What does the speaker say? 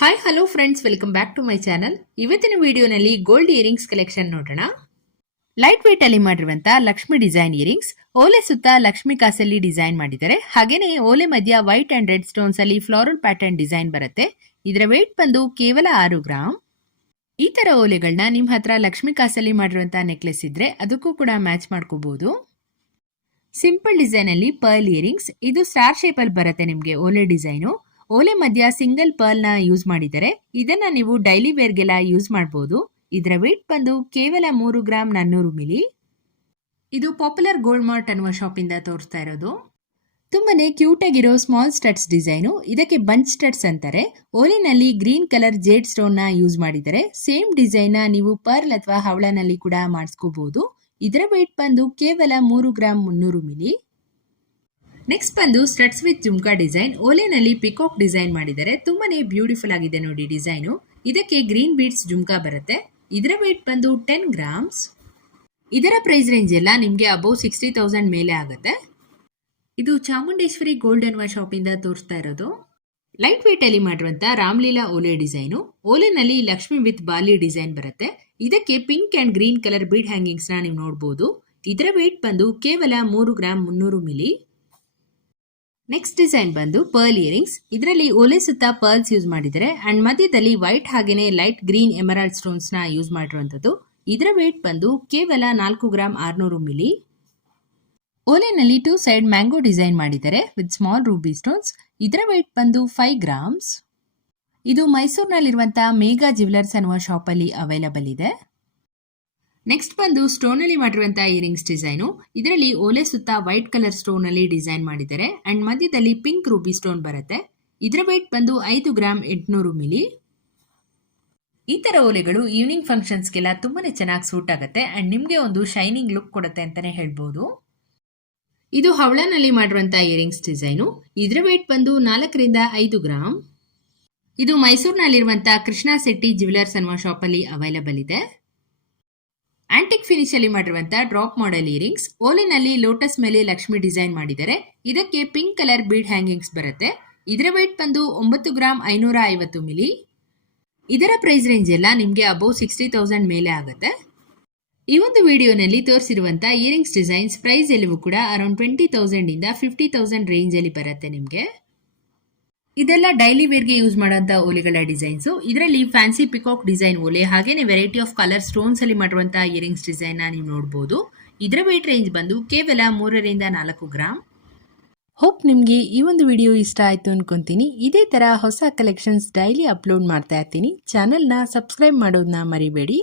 Hi hello friends, welcome back to my channel. ಇವತ್ತಿನ ವಿಡಿಯೋನಲ್ಲಿ gold earrings collection ನೋಡೋಣ. Light weight ಅಲ್ಲಿ ಮಾಡಿರುವಂತ ಲಕ್ಷ್ಮಿ ಡಿಸೈನ್ ಇಯರಿಂಗ್ಸ್, ಓಲೆ ಸುತ್ತ ಲಕ್ಷ್ಮಿ ಕಾಸಲ್ಲಿ ಡಿಸೈನ್ ಮಾಡಿದ್ದಾರೆ. ಹಾಗೇನೆ ಓಲೆ ಮಧ್ಯ ವೈಟ್ ಅಂಡ್ ರೆಡ್ ಸ್ಟೋನ್ಸ್ ಅಲ್ಲಿ ಫ್ಲೋರಲ್ ಪ್ಯಾಟರ್ನ್ ಡಿಸೈನ್ ಬರುತ್ತೆ. ಇದರ ವೇಟ್ ಬಂದು ಕೇವಲ 6 ಗ್ರಾಮ್. ಈ ತರ ಓಲೆಗಳನ್ನ ನಿಮ್ ಹತ್ರ ಲಕ್ಷ್ಮಿ ಕಾಸಲ್ಲಿ ಮಾಡಿರುವಂತ ನೆಕ್ಲೆಸ್ ಇದ್ರೆ ಅದಕ್ಕೂ ಕೂಡ ಮ್ಯಾಚ್ ಮಾಡ್ಕೋಬಹುದು. ಸಿಂಪಲ್ ಡಿಸೈನ್ ಅಲ್ಲಿ ಪರ್ಲ್ ಇಯರಿಂಗ್ಸ್, ಇದು ಸ್ಟಾರ್ ಶೇಪ್ ಅಲ್ಲಿ ಬರುತ್ತೆ. ನಿಮ್ಗೆ ಓಲೆ ಡಿಸೈನು ಓಲೆ ಮಧ್ಯ ಸಿಂಗಲ್ ಪರ್ಲ್ ನ ಯೂಸ್ ಮಾಡಿದರೆ ಇದನ್ನ ನೀವು ಡೈಲಿ ವೇರ್ಗೆಲ್ಲ ಯೂಸ್ ಮಾಡಬಹುದು. ಇದರ ವೇಟ್ ಬಂದು ಕೇವಲ 3 ಗ್ರಾಮ್ 400 ಮಿಲಿ. ಇದು ಪಾಪ್ಯುಲರ್ ಗೋಲ್ಡ್ ಮಾರ್ಟ್ ಅನ್ನುವ ಶಾಪ್ ಇಂದ ತೋರಿಸ್ತಾ ಇರೋದು. ತುಂಬಾನೇ ಕ್ಯೂಟ್ ಆಗಿರೋ ಸ್ಮಾಲ್ ಸ್ಟಡ್ಸ್ ಡಿಸೈನು, ಇದಕ್ಕೆ ಬಂಚ್ ಸ್ಟಡ್ಸ್ ಅಂತಾರೆ. ಓಲಿನಲ್ಲಿ ಗ್ರೀನ್ ಕಲರ್ ಜೇಡ್ ಸ್ಟೋನ್ ನ ಯೂಸ್ ಮಾಡಿದರೆ ಸೇಮ್ ಡಿಸೈನ್ ನ ನೀವು ಪರ್ಲ್ ಅಥವಾ ಹವಳನಲ್ಲಿ ಕೂಡ ಮಾಡಿಸ್ಕೋಬಹುದು. ಇದರ ವೇಟ್ ಬಂದು ಕೇವಲ 3 ಗ್ರಾಮ್ 300 ಮಿಲಿ. ನೆಕ್ಸ್ಟ್ ಬಂದು ಸ್ಟಡ್ಸ್ ವಿತ್ ಜುಮ್ಕಾ ಡಿಸೈನ್, ಓಲೆನಲ್ಲಿ ಪಿಕಾಕ್ ಡಿಸೈನ್ ಮಾಡಿದರೆ ತುಂಬಾನೇ ಬ್ಯೂಟಿಫುಲ್ ಆಗಿದೆ ನೋಡಿ ಡಿಸೈನು. ಇದಕ್ಕೆ ಗ್ರೀನ್ ಬೀಡ್ಸ್ ಜುಮ್ಕಾ ಬರುತ್ತೆ. ಇದರ ವೇಟ್ ಬಂದು 10 ಗ್ರಾಮ್ಸ್. ಇದರ ಪ್ರೈಸ್ ರೇಂಜ್ ಎಲ್ಲ ನಿಮಗೆ ಅಬೌವ್ 60,000 ಮೇಲೆ ಆಗುತ್ತೆ. ಇದು ಚಾಮುಂಡೇಶ್ವರಿ ಗೋಲ್ಡ್ ಅನ್ನುವ ಶಾಪ್ ಇಂದ ತೋರಿಸ್ತಾ ಇರೋದು. ಲೈಟ್ ವೇಟ್ ಅಲ್ಲಿ ಮಾಡಿರುವಂತ ರಾಮ್ಲೀಲಾ ಓಲೆ ಡಿಸೈನು, ಓಲೆನಲ್ಲಿ ಲಕ್ಷ್ಮಿ ವಿತ್ ಬಾಲಿ ಡಿಸೈನ್ ಬರುತ್ತೆ. ಇದಕ್ಕೆ pink and green colour bead hangings ನ ನೀವು ನೋಡಬಹುದು. ಇದರ ವೇಟ್ ಬಂದು ಕೇವಲ 3 ಗ್ರಾಮ್ 300 ಮಿಲಿ. ನೆಕ್ಸ್ಟ್ ಡಿಸೈನ್ ಬಂದು ಪರ್ಲ್ ಇಯರಿಂಗ್ಸ್, ಇದರಲ್ಲಿ ಓಲೆ ಸುತ್ತ ಪರ್ಲ್ಸ್ ಯೂಸ್ ಮಾಡಿದರೆ ಅಂಡ್ ಮಧ್ಯದಲ್ಲಿ ವೈಟ್ ಹಾಗೇನೆ ಲೈಟ್ ಗ್ರೀನ್ ಎಮರಾಲ್ಡ್ ಸ್ಟೋನ್ಸ್ ನ ಯೂಸ್ ಮಾಡಿರುವಂತದ್ದು. ಇದರ ವೇಟ್ ಬಂದು ಕೇವಲ 4 ಗ್ರಾಮ್ 600 ಮಿಲಿ. ಓಲೆನಲ್ಲಿ 2 ಸೈಡ್ ಮ್ಯಾಂಗೋ ಡಿಸೈನ್ ಮಾಡಿದರೆ ವಿತ್ ಸ್ಮಾಲ್ ರೂಬಿ ಸ್ಟೋನ್ಸ್. ಇದರ ವೇಟ್ ಬಂದು 5 ಗ್ರಾಮ್ಸ್. ಇದು ಮೈಸೂರಿನಲ್ಲಿರುವಂತಹ ಮೇಘಾ ಜ್ಯುವೆಲರ್ಸ್ ಅನ್ನುವ ಶಾಪ್ ಅಲ್ಲಿ ಅವೈಲಬಲ್ ಇದೆ. ನೆಕ್ಸ್ಟ್ ಬಂದು ಸ್ಟೋನ್ ಅಲ್ಲಿ ಮಾಡಿರುವಂತಹ ಇಯರಿಂಗ್ಸ್ ಡಿಸೈನು, ಇದರಲ್ಲಿ ಓಲೆ ಸುತ್ತ ವೈಟ್ ಕಲರ್ ಸ್ಟೋನ್ ಅಲ್ಲಿ ಡಿಸೈನ್ ಮಾಡಿದ್ದಾರೆ ಅಂಡ್ ಮಧ್ಯದಲ್ಲಿ ಪಿಂಕ್ ರೂಬಿ ಸ್ಟೋನ್ ಬರುತ್ತೆ. ಇದರ ವೇಟ್ ಬಂದು 5 ಗ್ರಾಮ್ 800 ಮಿಲಿ. ಈ ತರ ಓಲೆಗಳು ಈವ್ನಿಂಗ್ ಫಂಕ್ಷನ್ಸ್ಗೆಲ್ಲ ತುಂಬಾನೇ ಚೆನ್ನಾಗಿ ಸೂಟ್ ಆಗುತ್ತೆ ಅಂಡ್ ನಿಮ್ಗೆ ಒಂದು ಶೈನಿಂಗ್ ಲುಕ್ ಕೊಡುತ್ತೆ ಅಂತಾನೆ ಹೇಳ್ಬೋದು. ಇದು ಹವಳನಲ್ಲಿ ಮಾಡಿರುವಂತಹ ಇಯರಿಂಗ್ಸ್ ಡಿಸೈನು, ಇದರ ವೇಟ್ ಬಂದು 4 ರಿಂದ 5 ಗ್ರಾಮ್. ಇದು ಮೈಸೂರಿನಲ್ಲಿರುವಂತಹ ಕೃಷ್ಣ ಶೆಟ್ಟಿ ಜ್ಯುವೆಲರ್ಸ್ ಅನ್ನುವ ಶಾಪ್ ಅಲ್ಲಿ ಅವೈಲಬಲ್ ಇದೆ. ಆಂಟಿಕ್ ಫಿನಿಶ್ ಅಲ್ಲಿ ಮಾಡಿರುವಂತಹ ಡ್ರಾಪ್ ಮಾಡೆಲ್ ಇಯರಿಂಗ್ಸ್, ಓಲಿನಲ್ಲಿ ಲೋಟಸ್ ಮೇಲೆ ಲಕ್ಷ್ಮಿ ಡಿಸೈನ್ ಮಾಡಿದರೆ ಇದಕ್ಕೆ ಪಿಂಕ್ ಕಲರ್ ಬೀಡ್ ಹ್ಯಾಂಗಿಂಗ್ಸ್ ಬರುತ್ತೆ. ಇದರ ವೇಟ್ ಬಂದು 9 ಗ್ರಾಮ್ 550 ಮಿಲಿ. ಇದರ ಪ್ರೈಸ್ ರೇಂಜ್ ಎಲ್ಲ ನಿಮಗೆ ಅಬೌವ್ 60,000 ಮೇಲೆ ಆಗುತ್ತೆ. ಈ ಒಂದು ವಿಡಿಯೋನಲ್ಲಿ ತೋರಿಸಿರುವಂತಹ ಇಯರಿಂಗ್ಸ್ ಡಿಸೈನ್ಸ್ ಪ್ರೈಸ್ ಎಲ್ಲವೂ ಕೂಡ ಅರೌಂಡ್ 20,000 ಇಂದ 50,000 ರೇಂಜ್ ಅಲ್ಲಿ ಬರುತ್ತೆ ನಿಮಗೆ. ಇದೆಲ್ಲ ಡೈಲಿ ವೇರ್ಗೆ ಯೂಸ್ ಮಾಡುವಂತಹ ಓಲೆಗಳ ಡಿಸೈನ್ಸ್. ಇದರಲ್ಲಿ ಫ್ಯಾನ್ಸಿ ಪಿಕಾಕ್ ಡಿಸೈನ್ ಓಲೆ ಹಾಗೇನೆ ವೆರೈಟಿ ಆಫ್ ಕಲರ್ ಸ್ಟೋನ್ಸ್ ಅಲ್ಲಿ ಮಾಡಿರುವಂತಹ ಇಯರಿಂಗ್ಸ್ ಡಿಸೈನ್ ನೀವು ನೋಡಬಹುದು. ಇದರ ವೇಟ್ ರೇಂಜ್ ಬಂದು ಕೇವಲ 3 ರಿಂದ 4 ಗ್ರಾಮ್. ಹೋಪ್ ನಿಮಗೆ ಈ ಒಂದು ವಿಡಿಯೋ ಇಷ್ಟ ಆಯ್ತು ಅನ್ಕೊಂತೀನಿ. ಇದೇ ತರ ಹೊಸ ಕಲೆಕ್ಷನ್ಸ್ ಡೈಲಿ ಅಪ್ಲೋಡ್ ಮಾಡ್ತಾ ಇರ್ತೀನಿ. ಚಾನೆಲ್ನ ಸಬ್ಸ್ಕ್ರೈಬ್ ಮಾಡೋದನ್ನ ಮರಿಬೇಡಿ.